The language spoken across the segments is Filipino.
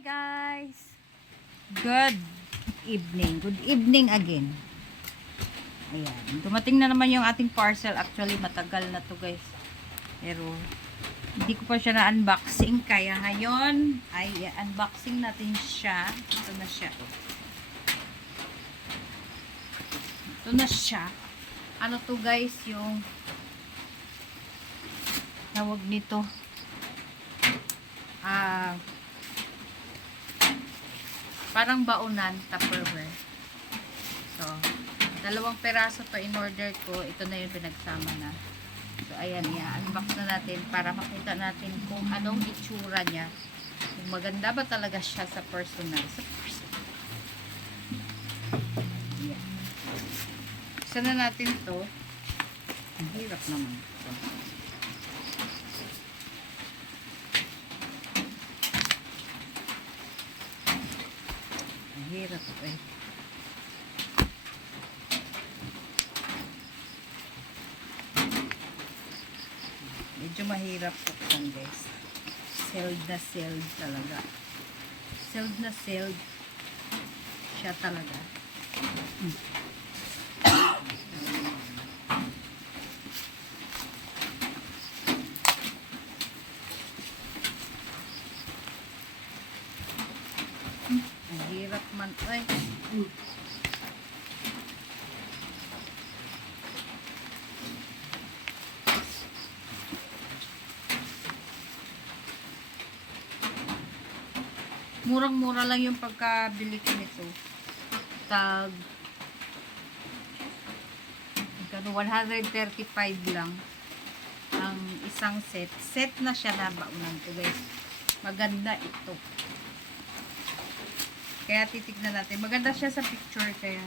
Hi guys! Good evening. Good evening again. Ayan. Dumating na naman yung ating parcel. Actually, matagal na to guys. Pero, hindi ko pa siya na-unboxing. Kaya ngayon, ay unboxing natin siya. Ito na siya. Ito na siya. Ano to guys? Yung tawag nito. Parang baonan, Tupperware. So, 2 peraso to in order ko. Ito na yung pinagsama na. So, ayan, i-unbox na natin para makita natin kung anong itsura niya. Kung maganda ba talaga siya sa personal. Ayan. Isa na natin to. Ang hirap naman ito. Hirap eh. Medyo mahirap po guys. Sealed na sealed talaga. Sealed na sealed siya talaga. Hirap man. Ay. Murang-mura lang yung pagkabili ko nito. Tag 135 lang ang isang set. Set na siya na baunan ko guys. Maganda ito. Kaya titignan natin. Maganda siya sa picture. Kaya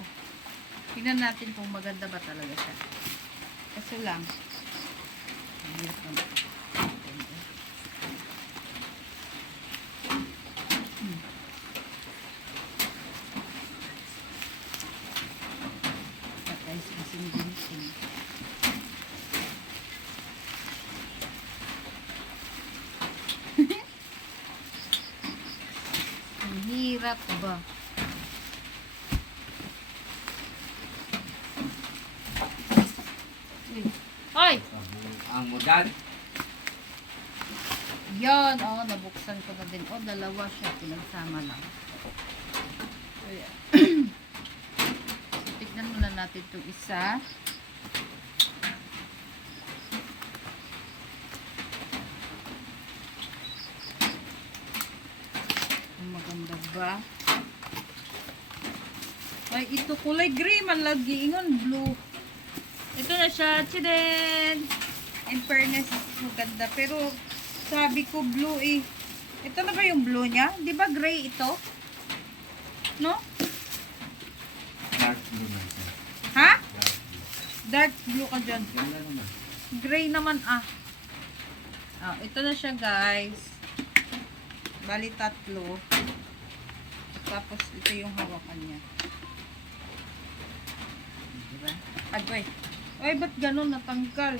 tingnan natin kung maganda ba talaga siya. Kasi lang. Hirap naman. Patay sa gising-gising. Hirap ba? Hoy! Ang mudan. Yan, oh, nabuksan ko na din. Oh, 2 siya, pinagsama lang. Tignan muna natin itong isa. Maganda ba? Ay, ito kulay gray man lagi. Ingon blue. Ito na siya. Chiden! In fairness, maganda. Pero, sabi ko blue eh. Ito na ba yung blue niya? Di ba gray ito? No? Dark blue na siya. Ha? Dark blue. Dark blue ka dyan. Ganda naman. Gray naman ah. Ah, ito na siya guys. Bali 3. Tapos ito yung hawakan niya. Diba? Agway. Ay, ba't ganun natanggal?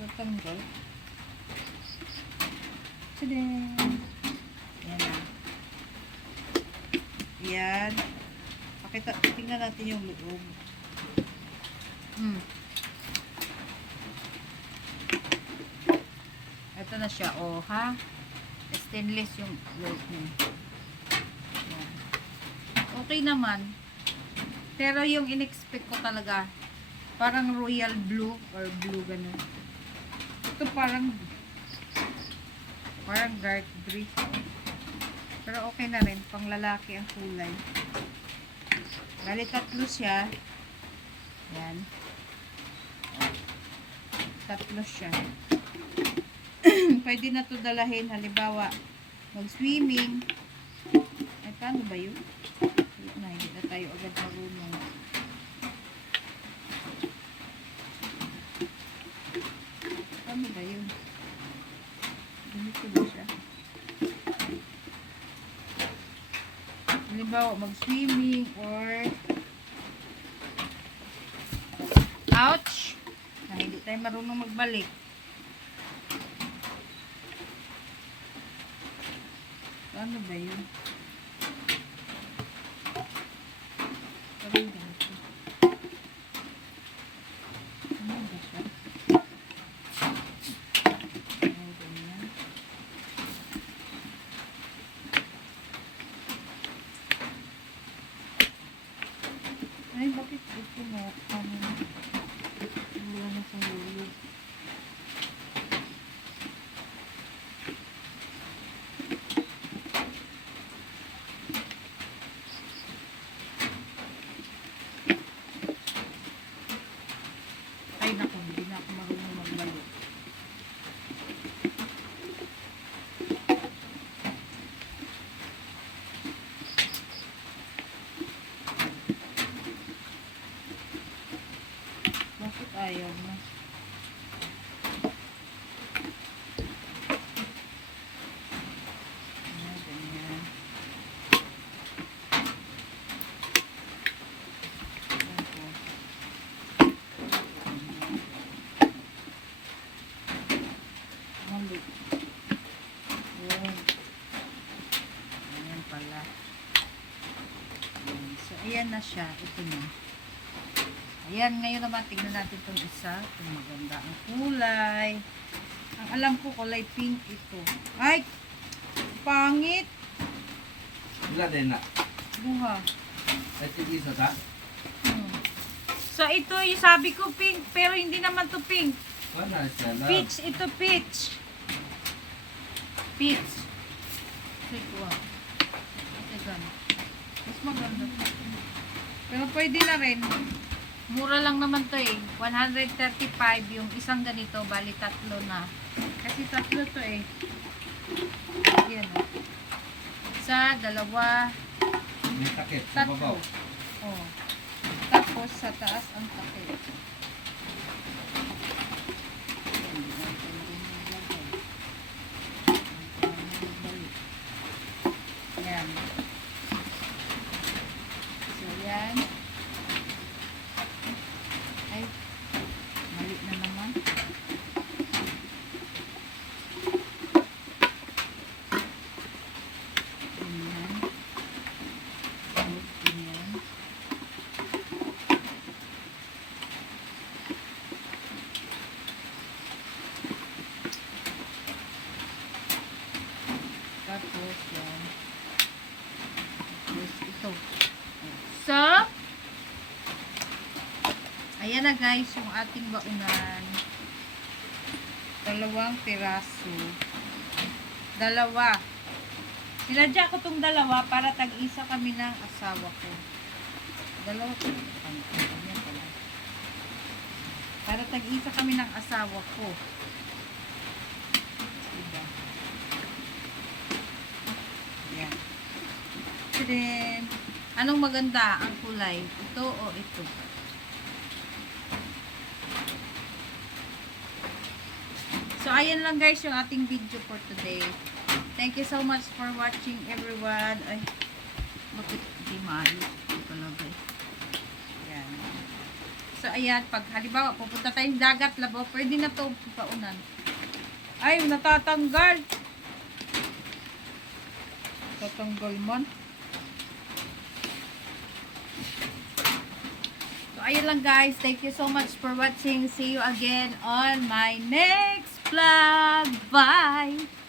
Natanggal. Tadaan! Yan na. Yan. Tingnan natin yung loob. Ito na siya, oh, ha? Stainless yung loob niya. Yan. Okay naman. Pero yung in-expect ko talaga, parang royal blue or blue ganun. Ito parang dark gray. Pero okay na rin, pang lalaki ang kulay. Bali 3 siya. Yan. 3 siya. Pwede na to dalahin, halimbawa mag-swimming. Ay, paano ba yun? Hindi na tayo agad marunong. Paano ba yun? Ganito ba siya? Halimbawa mag-swimming or ouch! Hindi tayo marunong magbalik. Ano ba yun? Parang ganito. Ano ba siya? Ano ganyan? Ay, bakit ito na? Wala na sa hulog. Ay, naku, hindi na ako marunong magbalik. Bakit ayaw na? Ayan, ganyan. Tapos, mali. Yun. Ayan pala. Ayan. So, ayan na siya. Ito na. Ayan, ngayon naman tignan natin itong isa. Kung maganda ang kulay. Ang alam ko kulay pink ito. Ay! Pangit! Wala din na. Buha. At isa ta? Hmm. So, ito yung sabi ko pink, pero hindi naman to pink. Wala siya lang. Peach, ito peach. Peach. Check wow. Ito mas maganda. Pero pwede na rin. Mura lang naman to eh. 135 yung isang ganito, bali tatlo na. Kasi tatlo to eh. Yan o. Isa, dalawa, May takip sa babaw. tatlo. Oh. Tapos sa taas ang takip. Yan. So, yan. Ay, mali na naman. Ganyan. Ganyan. Tapos, yan. Tapos, ito. So, ayan na guys, yung ating baunan. Dalawang piraso. Dalawa. Sinadya ko tong dalawa para tag-isa kami ng asawa ko. Dalawa ko. Ayan pala. Para tag-isa kami ng asawa ko. Diba? Ayan. Then, anong maganda ang kulay? Ito o ito? So, ayan lang guys yung ating video for today. Thank you so much for watching everyone. Ay, bakit hindi maayos? Ito talaga eh. Ayan. So, ayan. Pag halimbawa, pupunta tayong dagat, labo, pwede na ito paunan. Ay, natatanggal. Tatanggal man. So, ayun lang guys. Thank you so much for watching. See you again on my next vlog. Bye!